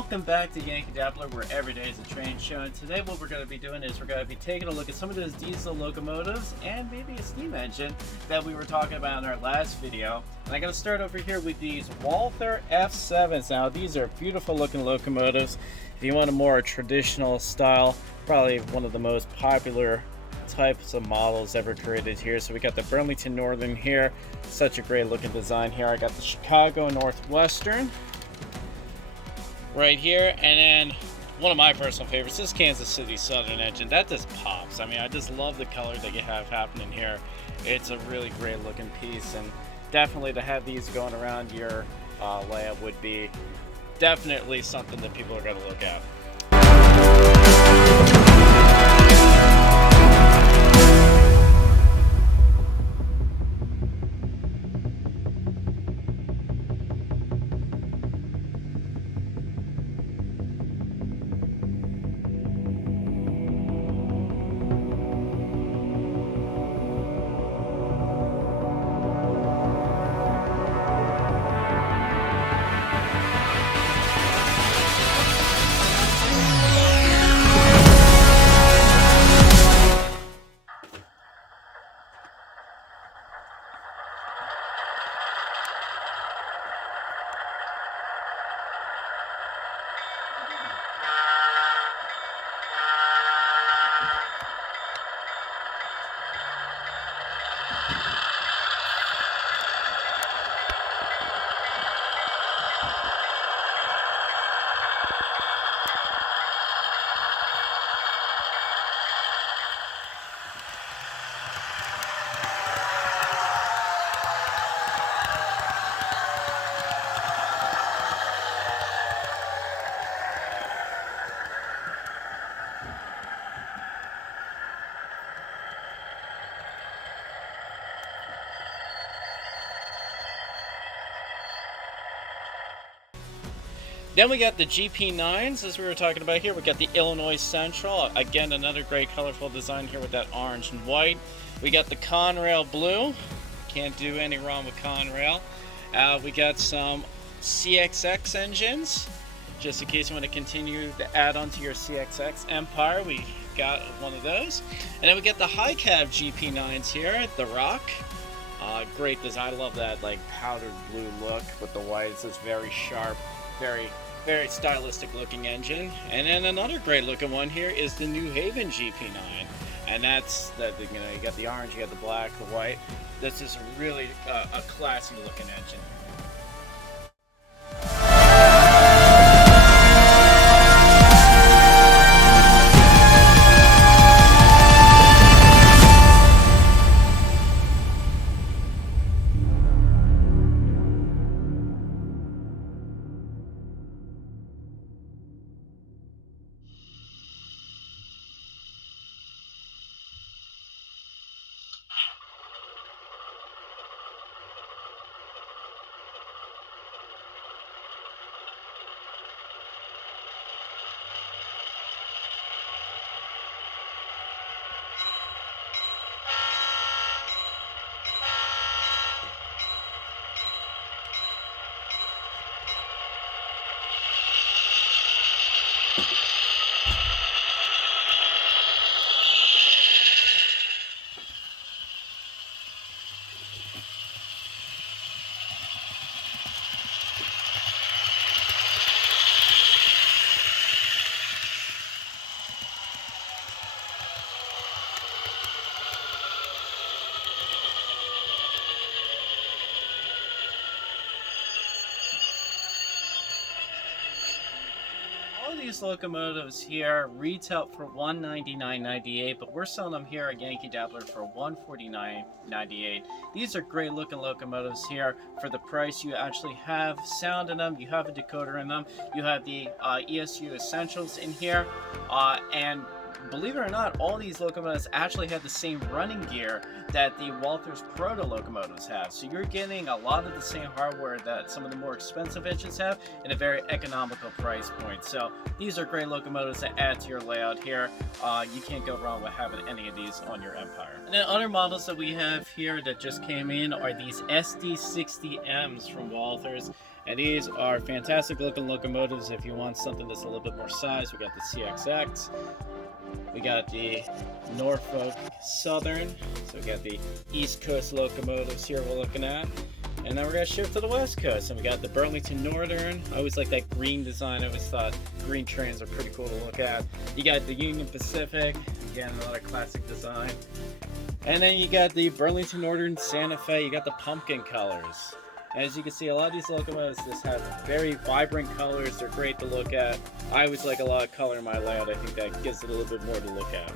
Welcome back to Yankeedabbler, where every day is a train show. And today what we're going to be doing is we're going to be taking a look at some of those diesel locomotives and maybe a steam engine that we were talking about in our last video. And I'm going to start over here with these Walther F7s. Now these are beautiful looking locomotives. If you want a more traditional style, probably one of the most popular types of models ever created here. So we got the Burlington Northern here, such a great looking design here. I got the Chicago Northwestern right here, and then one of my personal favorites is Kansas City Southern engine. That just pops. I mean, I just love the color that you have happening here. It's a really great looking piece, and definitely to have these going around your layout would be definitely something that people are going to look at. Then we got the GP9s, as we were talking about here. We got the Illinois Central. Again, another great colorful design here with that orange and white. We got the Conrail Blue. Can't do any wrong with Conrail. We got some CXX engines, just in case you want to continue to add on to your CXX empire. We got one of those. And then we got the high cab GP9s here, the Rock. Great design. I love that like powdered blue look with the whites. It's very sharp, very stylistic looking engine. And then another great looking one here is the New Haven GP9, and that's that, you know, you got the orange, you got the black, the white. This is really a classy looking engine. These locomotives here retail for $199.98, but we're selling them here at Yankeedabbler for $149.98. These are great looking locomotives here for the price. You actually have sound in them, you have a decoder in them, you have the ESU Essentials in here, and believe it or not, all these locomotives actually have the same running gear that the Walthers Proto locomotives have. So you're getting a lot of the same hardware that some of the more expensive engines have in a very economical price point. So these are great locomotives that add to your layout here. You can't go wrong with having any of these on your Empire. And then other models that we have here that just came in are these SD60Ms from Walthers. And these are fantastic looking locomotives if you want something that's a little bit more size. We got the CXX, we got the Norfolk Southern, so we got the East Coast locomotives here we're looking at. And then we're going to shift to the West Coast, and we got the Burlington Northern. I always like that green design. I always thought green trains are pretty cool to look at. You got the Union Pacific, again, another classic design. And then you got the Burlington Northern Santa Fe. You got the pumpkin colors. As you can see, a lot of these locomotives just have very vibrant colors. They're great to look at. I always like a lot of color in my layout. I think that gives it a little bit more to look at.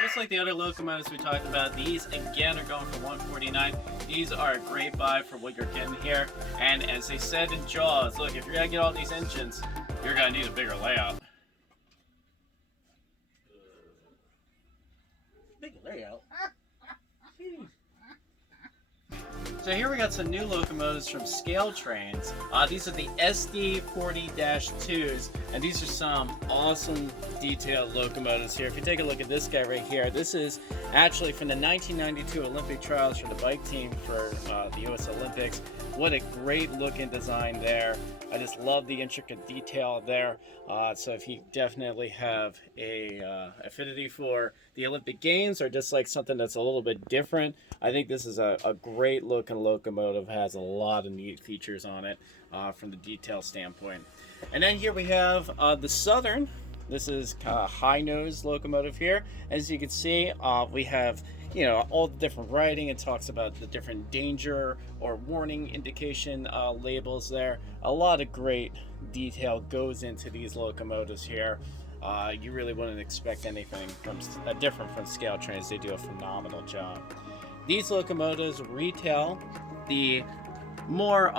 Just like the other locomotives we talked about, these again are going for $149. These are a great buy for what you're getting here. And as they said in Jaws, look, if you're gonna get all these engines, you're gonna need a bigger layout. Big layout? So here we got some new locomotives from ScaleTrains. These are the SD40-2s, and these are some awesome detailed locomotives here. If you take a look at this guy right here, this is actually from the 1992 Olympic trials for the bike team for the US Olympics. What a great looking design there. I just love the intricate detail there. So if you definitely have a affinity for the Olympic Games or just like something that's a little bit different, I think this is a great looking locomotive. Has a lot of neat features on it from the detail standpoint. And then here we have the Southern. This is kind of high nose locomotive here. As you can see, we have all the different writing. It talks about the different danger or warning indication labels there. A lot of great detail goes into these locomotives here. You really wouldn't expect anything different from ScaleTrains. They do a phenomenal job. These locomotives retail the more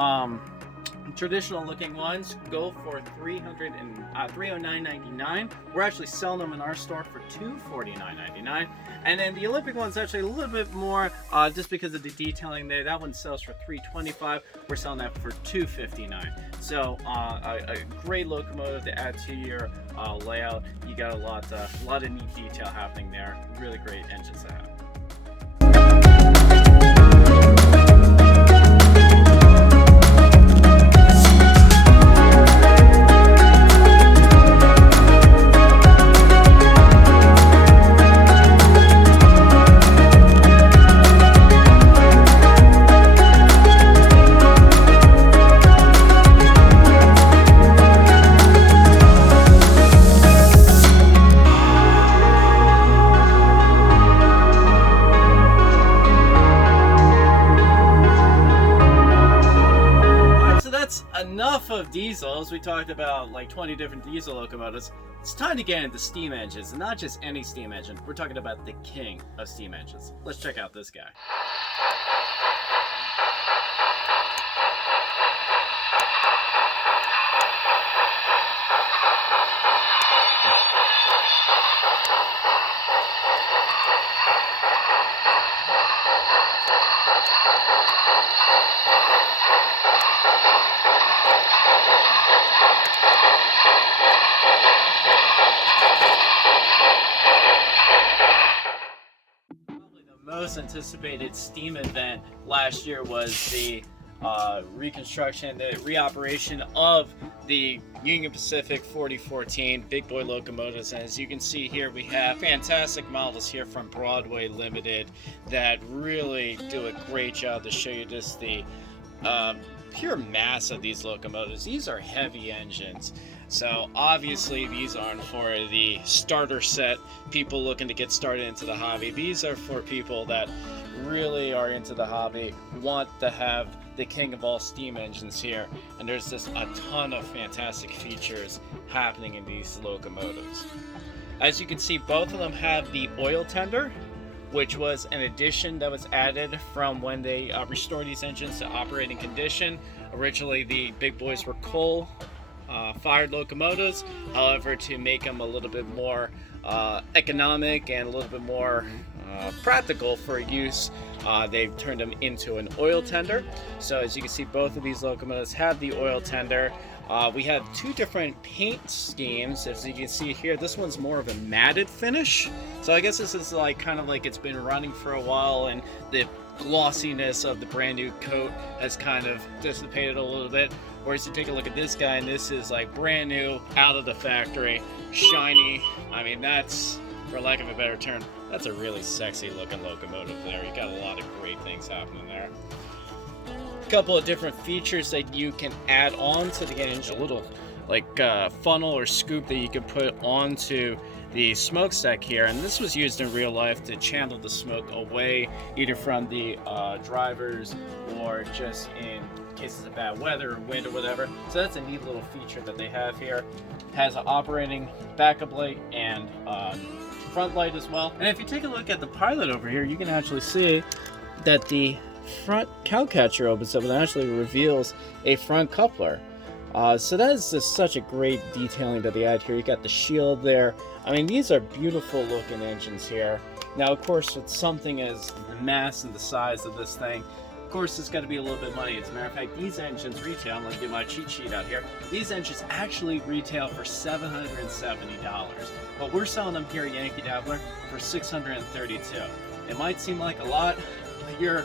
Traditional looking ones go for $309.99. We're actually selling them in our store for $249.99. And then the Olympic one's actually a little bit more, just because of the detailing there. That one sells for $325. We're selling that for $259. So a great locomotive to add to your layout. You got a lot of neat detail happening there. Really great engines to have. Enough of diesels. We talked about like 20 different diesel locomotives. It's time to get into steam engines, and not just any steam engine. We're talking about the king of steam engines. Let's check out this guy. Most anticipated steam event last year was the reconstruction, the reoperation of the Union Pacific 4014 big boy locomotives. And as you can see here, we have fantastic models here from Broadway Limited that really do a great job to show you just the pure mass of these locomotives. These are heavy engines. So obviously these aren't for the starter set, people looking to get started into the hobby. These are for people that really are into the hobby, want to have the king of all steam engines here. And there's just a ton of fantastic features happening in these locomotives. As you can see, both of them have the oil tender, which was an addition that was added from when they restored these engines to operating condition. Originally the big boys were coal fired locomotives. However, to make them a little bit more economic and a little bit more practical for use, they've turned them into an oil tender. So as you can see, both of these locomotives have the oil tender. We have two different paint schemes. As you can see here, this one's more of a matted finish. So I guess this is like kind of like it's been running for a while, and the glossiness of the brand new coat has kind of dissipated a little bit. Whereas you take a look at this guy, and this is like brand new, out of the factory, shiny. I mean, that's, for lack of a better term, that's a really sexy looking locomotive there. You got a lot of great things happening there. A couple of different features that you can add on to the engine, a little like funnel or scoop that you can put onto the smokestack here, and this was used in real life to channel the smoke away either from the drivers or just in cases of bad weather or wind or whatever. So that's a neat little feature that they have here. It has an operating backup light and front light as well. And if you take a look at the pilot over here, you can actually see that the front cowcatcher opens up and actually reveals a front coupler. So that is just such a great detailing that they add here. You got the shield there. I mean, these are beautiful looking engines here. Now, of course, with something as the mass and the size of this thing, of course, it's got to be a little bit of money. As a matter of fact, these engines retail, I'm going to get my cheat sheet out here, these engines actually retail for $770. But we're selling them here at Yankeedabbler for $632. It might seem like a lot, but you're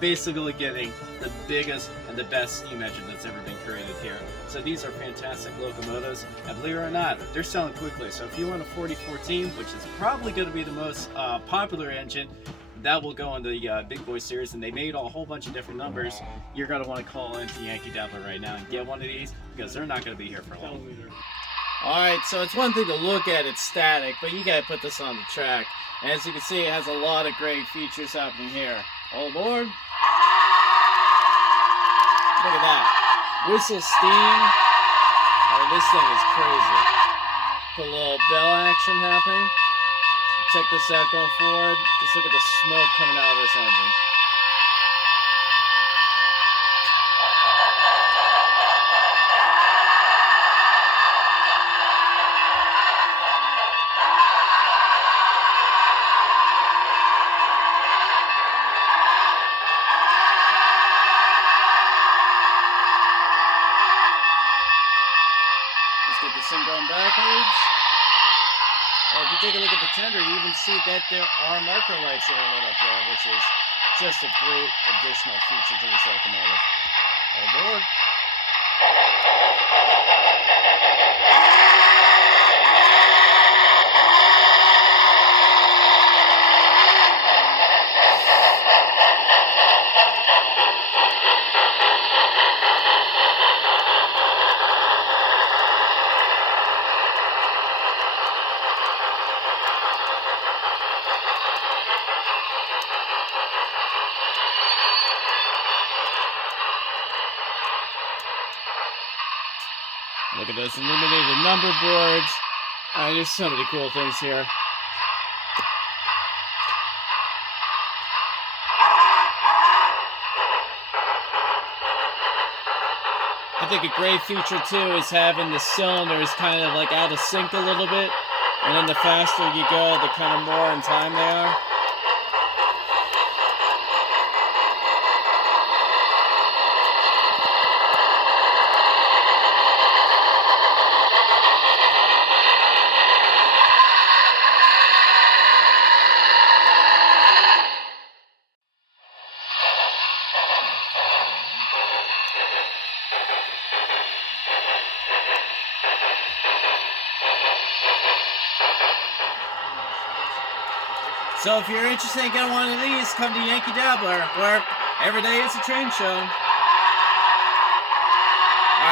basically getting the biggest and the best steam engine that's ever been created here. So these are fantastic locomotives, and believe it or not, they're selling quickly. So if you want a 4014, which is probably going to be the most popular engine, that will go in the Big Boy series, and they made a whole bunch of different numbers. You're going to want to call into Yankeedabbler right now and get one of these, because they're not going to be here for long. Alright, so it's one thing to look at it static, but you got to put this on the track. And as you can see, it has a lot of great features happening here. All aboard. Look at that. Whistle steam. Oh, this thing is crazy. Put a little bell action happening. Check this out going forward. Just look at the smoke coming out of this engine. this thing going backwards. And if you take a look at the tender, you even see that there are marker lights that are lit up there, which is just a great additional feature to this locomotive. All aboard. Look at those illuminated number boards. There's so many cool things here. I think a great feature too is having the cylinders kind of like out of sync a little bit. And then the faster you go, the kind of more in time they are. So if you're interested in getting one of these, come to Yankeedabbler, where every day it's a train show. Alright,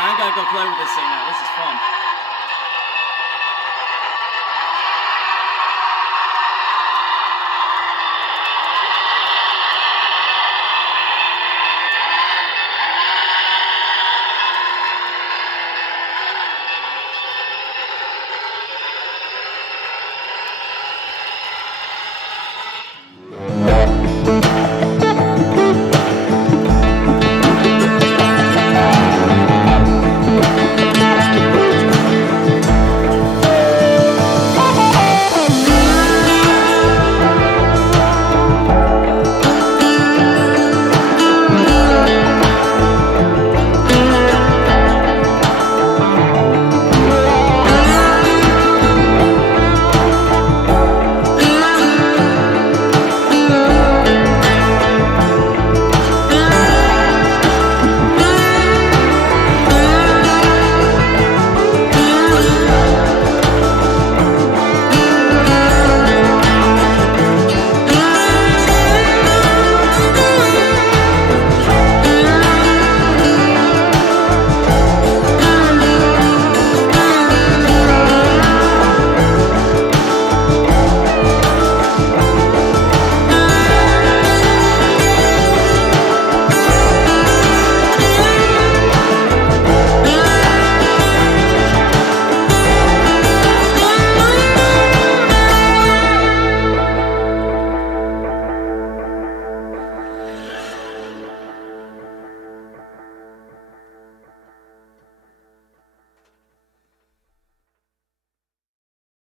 I gotta go play with this thing now. This is fun.